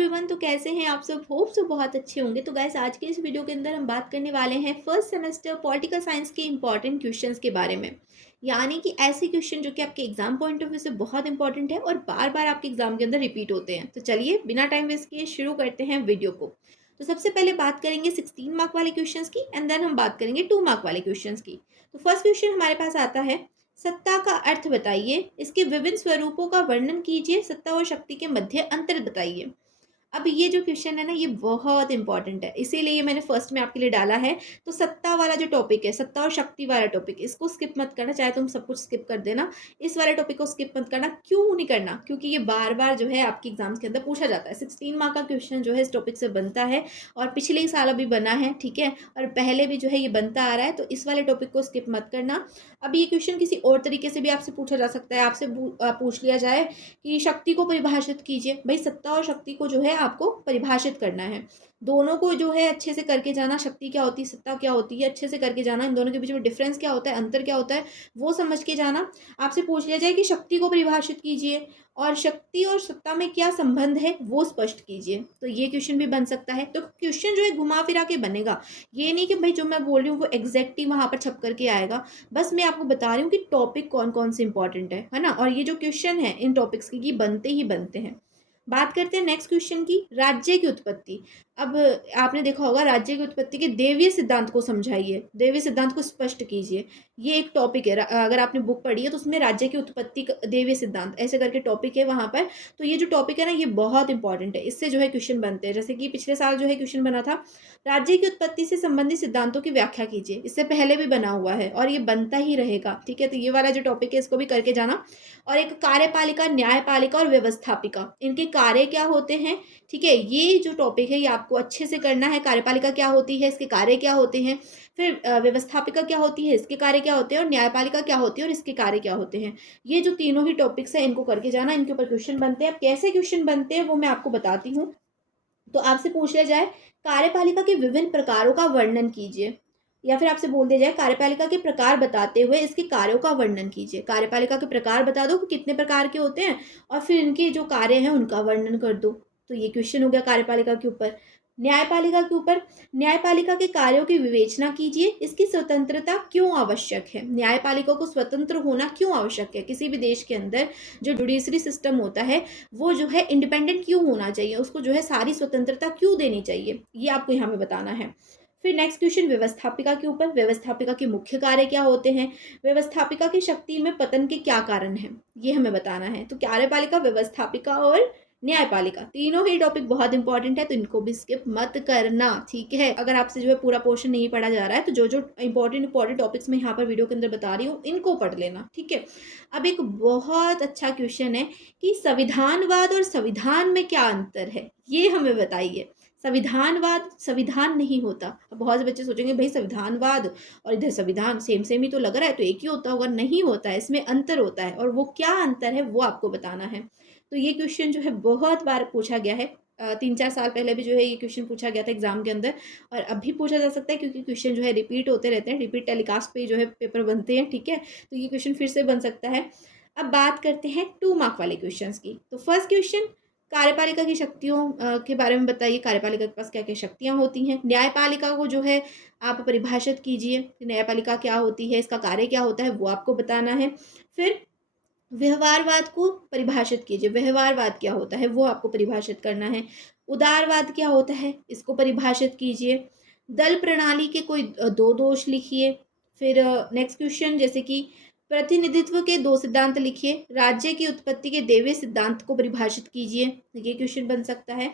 Everyone, तो कैसे हैं आप सब? होप सो बहुत अच्छे होंगे। तो गाइस, आज के इस वीडियो के अंदर हम बात करने वाले हैं फर्स्ट सेमेस्टर पॉलिटिकल साइंस के इंपॉर्टेंट क्वेश्चंस के बारे में। यानी कि ऐसे क्वेश्चन जो कि आपके एग्जाम पॉइंट ऑफ व्यू से बहुत इंपॉर्टेंट है और बार बार आपके एग्जाम के अंदर रिपीट होते हैं। तो चलिए बिना टाइम वेस्ट किए शुरू करते हैं वीडियो को। तो सबसे पहले बात करेंगे 16 मार्क वाले क्वेश्चंस की एंड देन हम बात करेंगे 2 मार्क वाले क्वेश्चंस की। तो फर्स्ट क्वेश्चन हमारे पास आता है, सत्ता का अर्थ बताइए, इसके विभिन्न स्वरूपों का वर्णन कीजिए, सत्ता और शक्ति के मध्य अंतर बताइए। अब ये जो क्वेश्चन है ना, ये बहुत इंपॉर्टेंट है, इसीलिए ये मैंने फर्स्ट में आपके लिए डाला है। तो सत्ता वाला जो टॉपिक है, सत्ता और शक्ति वाला टॉपिक, इसको स्किप मत करना, चाहे तुम सब कुछ स्किप कर देना। इस वाले टॉपिक को स्किप मत करना। क्यों नहीं करना? क्योंकि ये बार बार जो है आपके एग्जाम्स के अंदर पूछा जाता है। 16 मार्क का क्वेश्चन जो है इस टॉपिक से बनता है और पिछले ही साल अभी बना है, ठीक है, और पहले भी जो है ये बनता आ रहा है। तो इस वाले टॉपिक को स्किप मत करना। अब ये क्वेश्चन किसी और तरीके से भी आपसे पूछा जा सकता है। आपसे पूछ लिया जाए कि शक्ति को परिभाषित कीजिए। भाई, सत्ता और शक्ति को जो है आपको परिभाषित करना है। दोनों को जो है अच्छे से करके जाना, शक्ति क्या होती है, सत्ता क्या होती है, अच्छे से करके जाना। इन दोनों के बीच में डिफरेंस क्या होता है, अंतर क्या होता है, वो समझ के जाना। आपसे पूछ लिया जाए कि शक्ति को परिभाषित कीजिए और शक्ति और सत्ता में क्या संबंध है वो स्पष्ट कीजिए, तो ये क्वेश्चन भी बन सकता है। तो क्वेश्चन जो है घुमा फिरा के बनेगा। ये नहीं कि भाई जो मैं बोल रही हूँ वो एग्जैक्टली वहां पर छप करके आएगा। बस मैं आपको बता रही हूँ कि टॉपिक कौन कौन से इंपॉर्टेंट है ना। और ये जो क्वेश्चन है इन टॉपिक्स की, ये बनते ही बनते हैं। बात करते हैं नेक्स्ट क्वेश्चन की, राज्य की उत्पत्ति। अब आपने देखा होगा, राज्य की उत्पत्ति के देवीय सिद्धांत को समझाइए, देवीय सिद्धांत को स्पष्ट कीजिए। ये एक टॉपिक है, अगर आपने बुक पढ़ी है तो उसमें राज्य की उत्पत्ति देवीय सिद्धांत ऐसे करके टॉपिक है वहां पर। तो ये जो टॉपिक है ना, ये बहुत इंपॉर्टेंट है, इससे जो है क्वेश्चन बनते हैं। जैसे कि पिछले साल जो है क्वेश्चन बना था, राज्य की उत्पत्ति से संबंधित सिद्धांतों की व्याख्या कीजिए। इससे पहले भी बना हुआ है और ये बनता ही रहेगा, ठीक है। तो ये वाला जो टॉपिक है इसको भी करके जाना। और एक कार्यपालिका, न्यायपालिका और व्यवस्थापिका, इनके कार्य क्या होते हैं, ठीक है। ये जो टॉपिक है ये आपको अच्छे से करना है। कार्यपालिका क्या होती है, इसके कार्य क्या होते हैं। फिर व्यवस्थापिका क्या होती है, इसके कार्य क्या होते हैं। और न्यायपालिका क्या होती है और इसके कार्य क्या होते हैं। ये जो तीनों ही टॉपिक्स हैं इनको करके जाना, इनके ऊपर क्वेश्चन बनते हैं। अब कैसे क्वेश्चन बनते हैं वो मैं आपको बताती हूँ। तो आपसे पूछ लिया जाए, कार्यपालिका के विभिन्न प्रकारों का वर्णन कीजिए, या फिर आपसे बोल दिया जाए कार्यपालिका के प्रकार बताते हुए इसके कार्यों का वर्णन कीजिए। कार्यपालिका के प्रकार बता दो कि कितने प्रकार के होते हैं और फिर इनके जो कार्य हैं उनका वर्णन कर दो। तो ये क्वेश्चन हो गया कार्यपालिका के ऊपर। न्यायपालिका के ऊपर, न्यायपालिका के कार्यों की विवेचना कीजिए, इसकी स्वतंत्रता क्यों आवश्यक है। न्यायपालिका को स्वतंत्र होना क्यों आवश्यक है। किसी भी देश के अंदर जो जुडिशरी सिस्टम होता है वो जो है इंडिपेंडेंट क्यों होना चाहिए, उसको जो है सारी स्वतंत्रता क्यों देनी चाहिए, ये आपको यहाँ पे बताना है। फिर नेक्स्ट क्वेश्चन व्यवस्थापिका के ऊपर, व्यवस्थापिका के मुख्य कार्य क्या होते हैं, व्यवस्थापिका की शक्ति में पतन के क्या कारण हैं, ये हमें बताना है। तो कार्यपालिका, व्यवस्थापिका और न्यायपालिका, तीनों ही टॉपिक बहुत इंपॉर्टेंट है, तो इनको भी स्किप मत करना, ठीक है। अगर आपसे जो है पूरा पोर्शन नहीं पढ़ा जा रहा है तो जो जो इंपॉर्टेंट टॉपिक्स मैं यहाँ पर वीडियो के अंदर बता रही हूँ इनको पढ़ लेना, ठीक है। अब एक बहुत अच्छा क्वेश्चन है कि संविधानवाद और संविधान में क्या अंतर है, ये हमें बताइए। संविधानवाद संविधान नहीं होता। अब बहुत से बच्चे सोचेंगे भाई संविधानवाद और इधर संविधान सेम सेम ही तो लग रहा है, तो एक ही होता होगा। नहीं होता है, इसमें अंतर होता है, और वो क्या अंतर है वो आपको बताना है। तो ये क्वेश्चन जो है बहुत बार पूछा गया है। 3-4 साल पहले भी जो है ये क्वेश्चन पूछा गया था एग्जाम के अंदर, और अब भी पूछा जा सकता है क्योंकि क्वेश्चन जो है रिपीट होते रहते हैं, रिपीट टेलीकास्ट पे जो है पेपर बनते हैं, ठीक है। तो ये क्वेश्चन फिर से बन सकता है। अब बात करते हैं 2 मार्क वाले क्वेश्चन की। तो फर्स्ट क्वेश्चन, कार्यपालिका की शक्तियों के बारे में बताइए, कार्यपालिका के पास क्या क्या शक्तियां होती हैं। न्यायपालिका को जो है आप परिभाषित कीजिए, न्यायपालिका क्या होती है, इसका कार्य क्या होता है वो आपको बताना है। फिर व्यवहारवाद को परिभाषित कीजिए, व्यवहारवाद क्या होता है वो आपको परिभाषित करना है। उदारवाद क्या होता है इसको परिभाषित कीजिए। दल प्रणाली के कोई 2 दोष लिखिए। फिर नेक्स्ट क्वेश्चन, जैसे कि प्रतिनिधित्व के 2 सिद्धांत लिखिए, राज्य की उत्पत्ति के देवीय सिद्धांत को परिभाषित कीजिए, ये क्वेश्चन बन सकता है।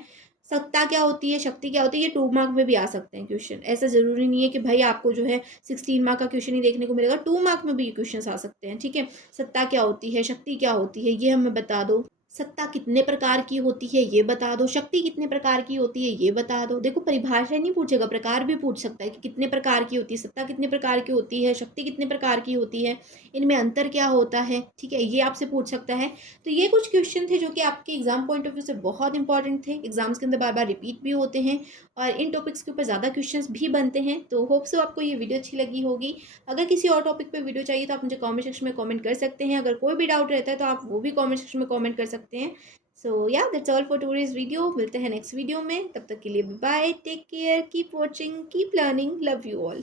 सत्ता क्या होती है, शक्ति क्या होती है, ये 2 मार्क में भी आ सकते हैं क्वेश्चन। ऐसा जरूरी नहीं है कि भाई आपको जो है 16 मार्क का क्वेश्चन ही देखने को मिलेगा, 2 मार्क में भी ये क्वेश्चन आ सकते हैं, ठीक है। सत्ता क्या होती है, शक्ति क्या होती है, ये हमें बता दो। सत्ता कितने प्रकार की होती है ये बता दो, शक्ति कितने प्रकार की होती है ये बता दो। देखो, परिभाषा नहीं पूछेगा, प्रकार भी पूछ सकता है कि कितने प्रकार की होती है, सत्ता कितने प्रकार की होती है, शक्ति कितने प्रकार की होती है, इनमें अंतर क्या होता है, ठीक है, ये आपसे पूछ सकता है। तो ये कुछ क्वेश्चन थे जो कि आपके एग्जाम पॉइंट ऑफ व्यू से बहुत इंपॉर्टेंट थे, एग्जाम्स के अंदर बार बार रिपीट भी होते हैं और इन टॉपिक्स के ऊपर ज़्यादा क्वेश्चंस भी बनते हैं। तो होप सो आपको ये वीडियो अच्छी लगी होगी। अगर किसी और टॉपिक पे वीडियो चाहिए तो आप मुझे कमेंट सेक्शन में कमेंट कर सकते हैं। अगर कोई भी डाउट रहता है तो आप वो भी कमेंट सेक्शन में कमेंट कर सकते हैं। So yeah that's all for today's video. मिलते हैं नेक्स्ट वीडियो में, तब तक के लिए bye, take care, keep watching, keep learning, love you all.